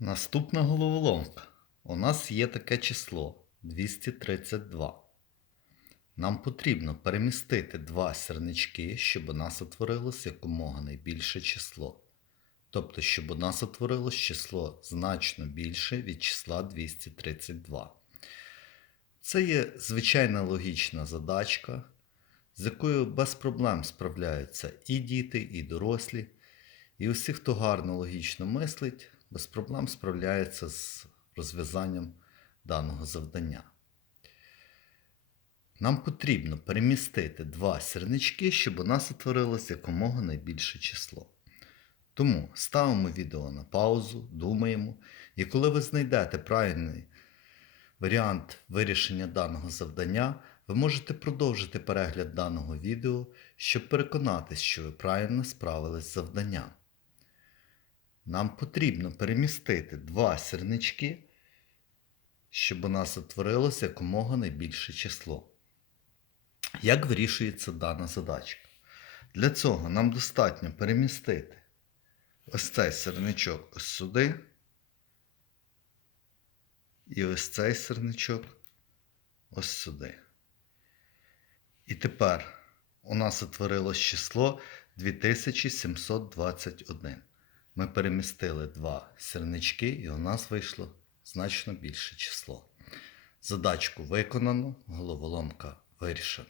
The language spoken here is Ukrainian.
Наступна головоломка. У нас є таке число 232. Нам потрібно перемістити два сірнички, щоб у нас утворилось якомога найбільше число. Тобто, щоб у нас утворилось число значно більше від числа 232. Це є звичайна логічна задачка, з якою без проблем справляються і діти, і дорослі. І усі, хто гарно логічно мислить, без проблем справляється з розв'язанням даного завдання. Нам потрібно перемістити два сірнички, щоб у нас утворилось якомога найбільше число. Тому ставимо відео на паузу, думаємо, і коли ви знайдете правильний варіант вирішення даного завдання, ви можете продовжити перегляд даного відео, щоб переконатись, що ви правильно справились з завданням. Нам потрібно перемістити два сірнички, щоб у нас утворилося якомога найбільше число. Як вирішується дана задачка? Для цього нам достатньо перемістити ось цей сірничок ось сюди. І ось цей сирничок ось сюди. І тепер у нас утворилось число 2721. Ми перемістили два сірнички, і у нас вийшло значно більше число. Задачку виконано, головоломка вирішена.